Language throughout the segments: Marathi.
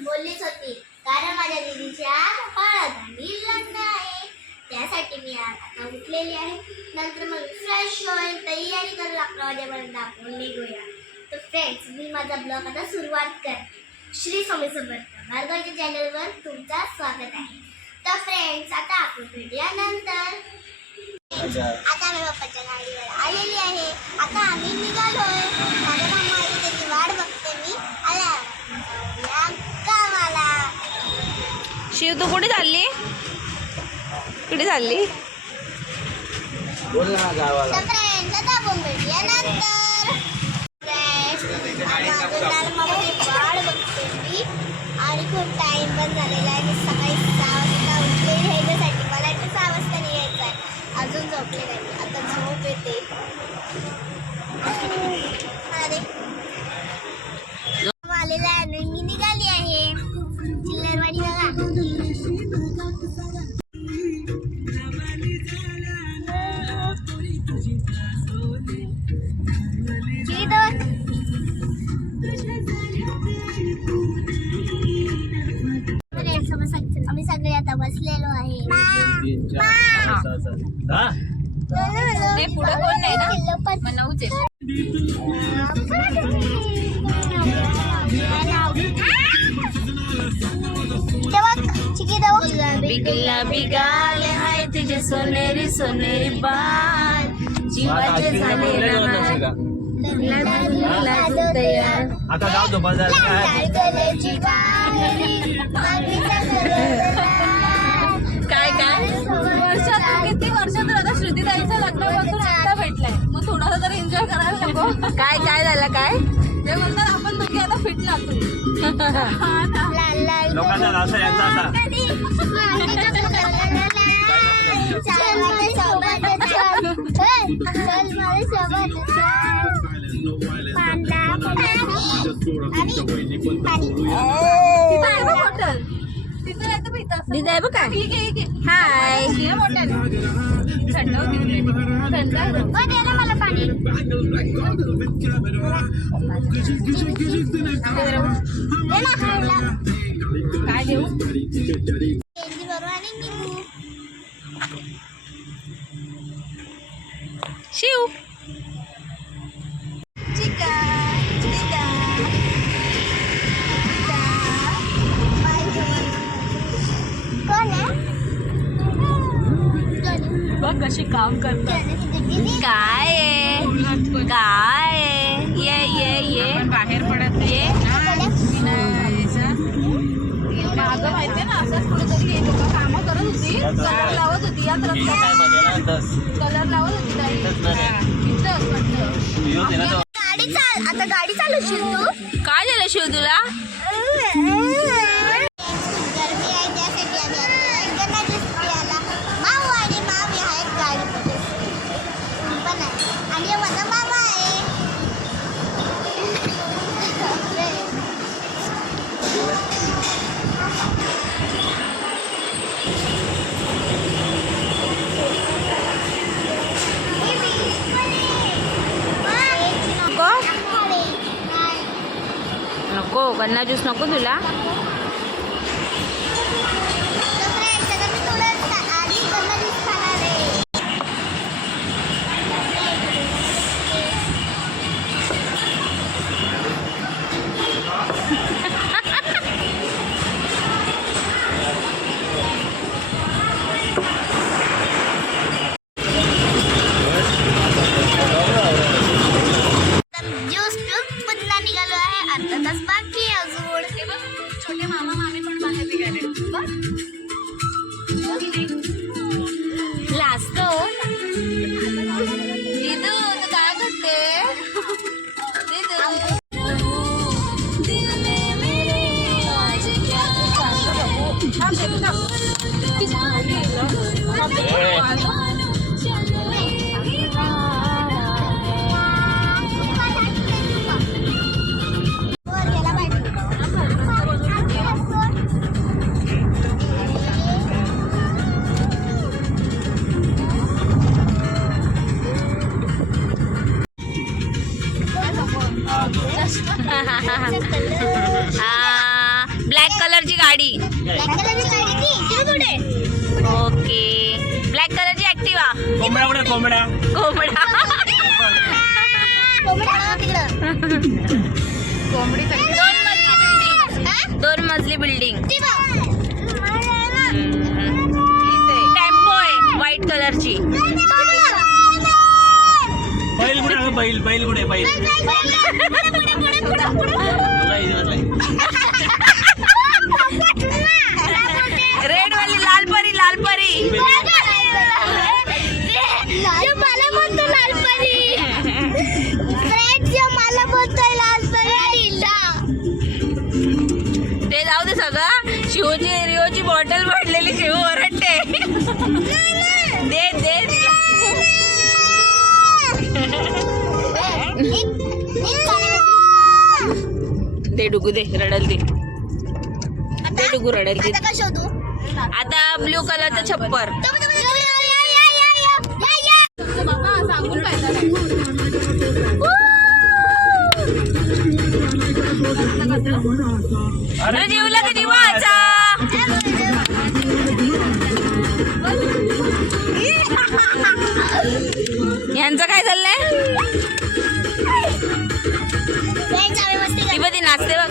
बोललीच होती, कारण माझ्या दीदीची आज हळद आणि लग्न आहे. त्यासाठी मी आता उठलेली आहे. नंतर मग फ्रेश होईल, तयारी करू 11 वाजेपर्यंत आपण निघूया. तर फ्रेंड्स, मी माझा ब्लॉग आता सुरुवात करते. श्री स्वामी समर्थ भार्गवच्या चॅनलवर तुमचं स्वागत आहे. तर फ्रेंड्स, आता आपण भेटूया नंतर. आता मी बाप्पाच्या गाडीवर आलेली आहे. आता आम्ही निघालोय. माझा मामा आहे, त्याची वाट बघते मी. आला या गावाला. शिव, तू कुठे चालली? कुठे चालली? तर फ्रेंड्स, आता आपण भेटूया नंतर. फ्रेंड्स, माझं मामाची वाट बघते मी आणि खूप टाइम पण झालेला आहे. मी सकाळी 6 वाजता उठलेली आहे. त्यासाठी मला इथे 6 वाजता निघायचं आहे. अजून झोपले नाही. आता झोप येते. आलेला आहे, मी निघाली आहे. चिल्लरवाडी बघा. आम्ही सगळे आता बसलेलो आहे. पुढे कोण नाही ना, मग 9च आहे. गुलाबी गाल आहे तुझे सोनेरी सोनेरी बाल, जीवाचे झाले आता जाऊ तो बाजार काय काय वर्षात किती वर्षात आता श्रुतीताईचं लग्नापासून आता भेटलंय, मग थोडासा तरी एन्जॉय करायला नको. काय काय झालं? काय ते म्हणतात, आपण दोघी आता फिट लागतो. लोकांचा असा यांचा असा दिदी आहे बघ. हाय, मला पाणी काय देऊ? शिव, बघ कशी काम करतात. काय आहे? काय आहे? ये बाहेर पडत ये. माझं माहितीये ना, असंच कुठेतरी कामं करत होती, कलर लावत होती. यात कलर लावत होती गाडी चाल. आता गाडी चालू शिव तू. काय झालं शिव तुला? गर्दी आहे, त्यासाठी आम्ही गणेश प्रियाला माऊ आणि मामी आहेत गाडीमध्ये पण आहे. आणि माझा मामा आहे. नको, गन्ना ज्यूस नको तुला? ज्यूस पिऊन पुन्हा निघालो आहे. अर्धा तास बाकी आहे अजून. छोटे मामा मामी पण बाहेर निघाले. लास्ट दिदू, तू काय करते? ब्लॅक गाडी. ब्लॅक कलरची गाडी ती कुठे ओके. ब्लॅक कलरची ऍक्टिवा. कोंबड्या कुठे कोंबड्या कोंबडा. कोंबडी 2 मजली बिल्डिंग. ती बघ. टेम्पो आहे व्हाईट कलरची. बैल कुठे आहे? बैल कुठे बैल रेड वाली लाल परी. मला बोलतो लाल परी. मला बोलतोय लाल परी. ते जाऊ दे सगळं. रिओची बॉटल भरलेली शिव ओरडते. दे दे डुगू दे. रडल दे डुगू रडल दे. आता का शोधू? आता ब्ल्यू कलरचं छप्पर. अरे जीवला ते जीवाचा. यांचं काय चाललंय? ती बघ ती नाचते बघ.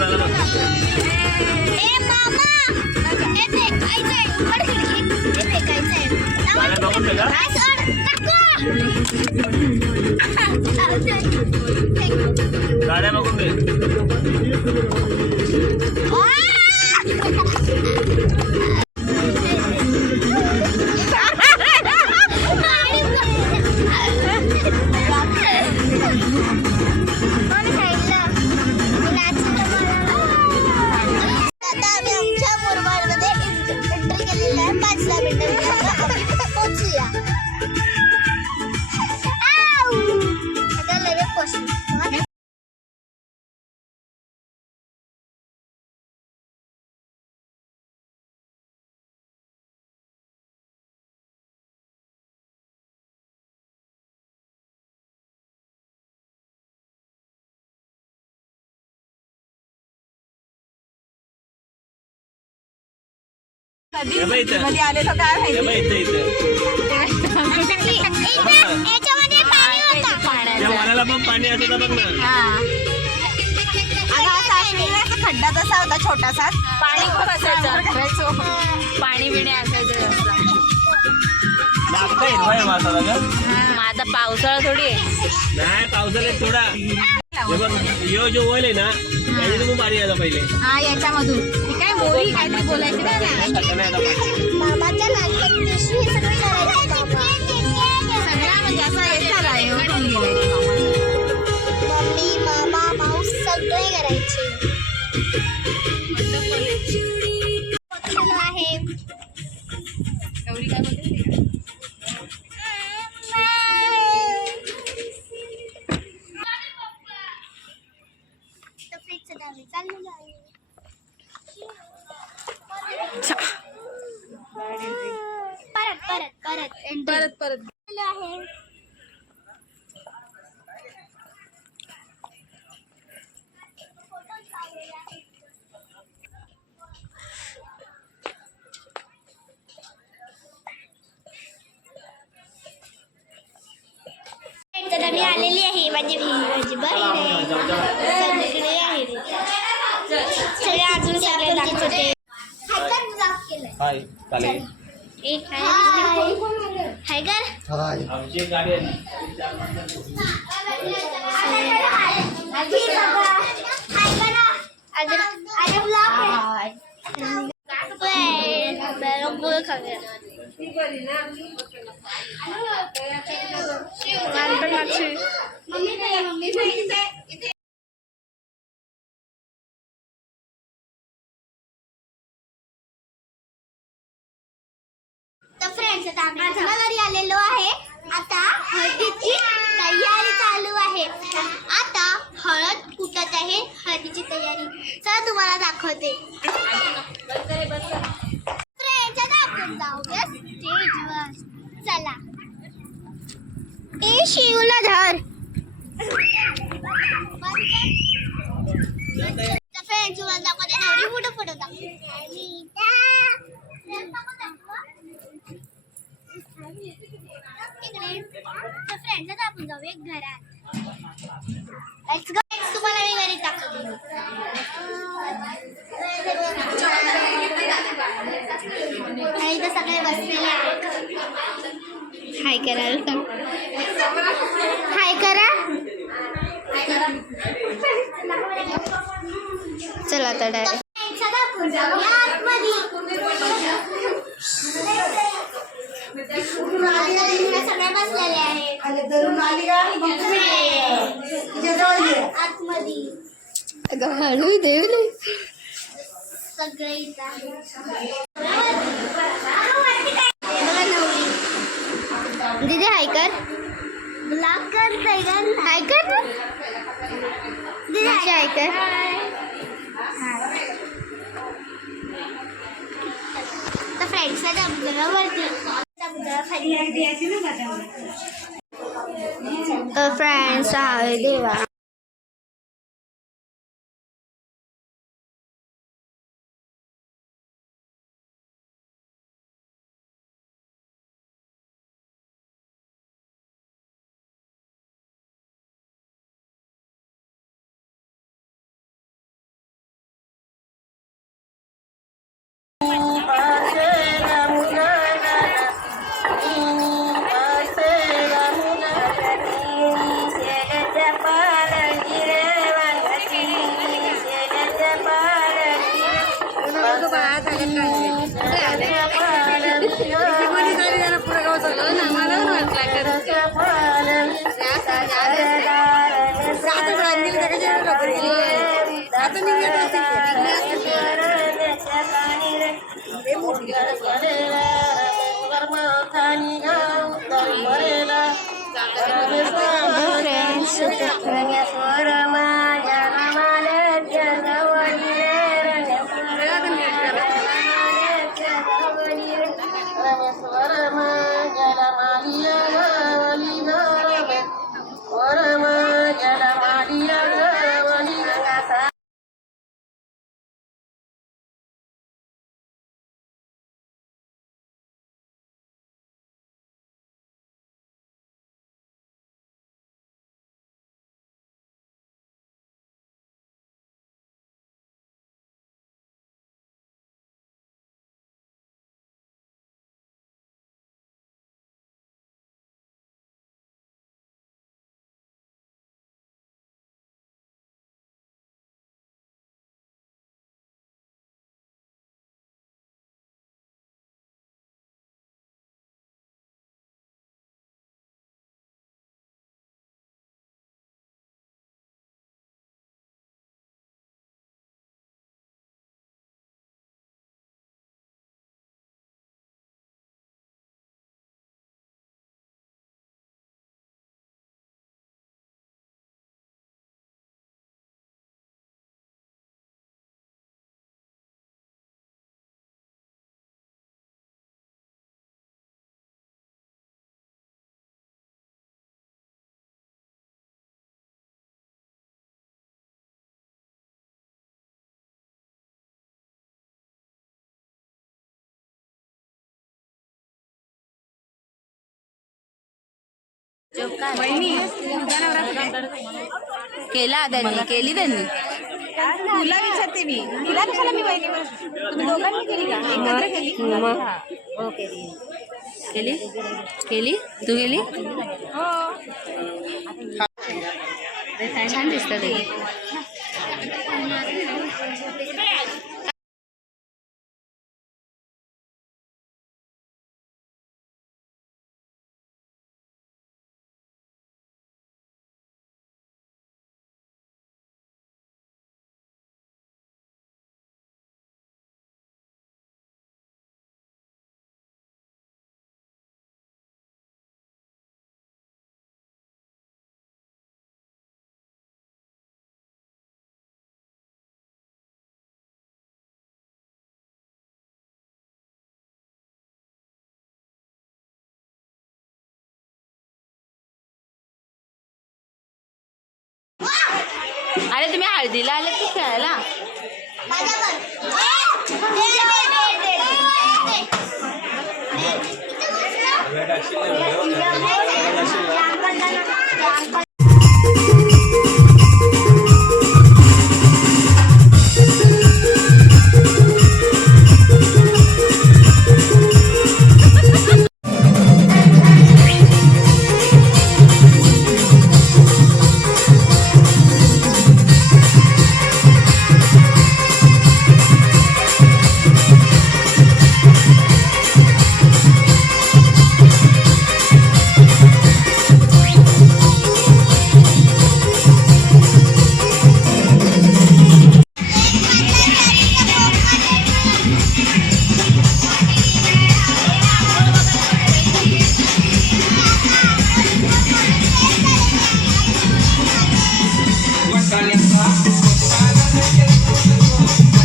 गाड्या बघून घे. मध्ये आले तर काय माहिती. मनाला पण पाणी असं बघ ना. खड्डा तसा होता छोटासा. पाणी खूप असायचं. पाणी बिणी असायचं जास्त. लागतं हिरवा आहे मासा बघा. मग आता पावसाळा थोडी आहे. नाही पावसाळ्यात थोडा हे बघ यो जो ओल आहे ना त्याच्यातून पाणी यायला पहिले. हा याच्यामधून ती काय मोरी काहीतरी बोलायची ना. मामाच्या लहानपणी दिवशी हे सगळं करायचं बाबा. सगळा म्हणजे असा हे झाला आहे. मम्मी मामा माऊस सगळे करायचे. आहे एवढी काय बोलते. परत आहे. तर मी आलेली आहे माझी बहीण आहे. सगळीकडे आहे सगळे अजून सगळे दाखवते. हाय चालेल. एक हाय कर. आमची गाडी आहे. तर फ्रेंड्स आता आम्ही घरी आलेलो आहे. आता हळदीची तयारी चालू आहे. आता हळद फुटत आहे. हळदीची तयारी चला तुम्हाला दाखवते. फ्रेंड्स आता आपण जाऊया स्टेजवर. चला ए शिवला धर. यांची मला दाखवते नवरी फोटो फोटो फ्रेंड आपण जाऊ एक घरात. Let's go. तुम्हाला मी घरी दाखवते. आणि इथं सगळे बसलेले आहेत. हाय करा. हाय करा. चला आता डायरेक्ट सगळे बसलेले आहेत आतमध्ये सगळे दीदी हाय कर. ब्लॉग कर हाय कर. दीदी हाय कर. तर फ्रेंड्स तर फ्रेंड्स आहे देवा. केला त्यांनी केली त्यांनी. तुला विचारते मी, तुला कशाला मी बहिणी तुम्ही दोघांनी केली का? एकत्र केली. केली केली तू केली. छान दिसतं ते. अरे तुम्ही हळदीला आले की खेळायला. माझ्या पण.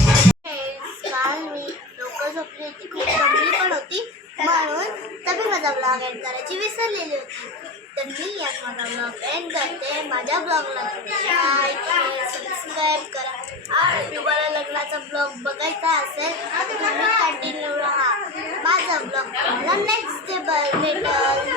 काल मी लवकर झोपली होती, खूप दमली पण होती, म्हणून तभी माझा ब्लॉग एंड करायची विसरलेली होती. तर मी यात माझा ब्लॉग एंड करते. माझ्या ब्लॉगला लाईक सबस्क्राईब करा आणि तुम्हाला लग्नाचा ब्लॉग बघायचा असेल तर तुम्ही कंटिन्यू राहा. माझा ब्लॉग तुम्हाला नेक्स्ट डे भेटेल.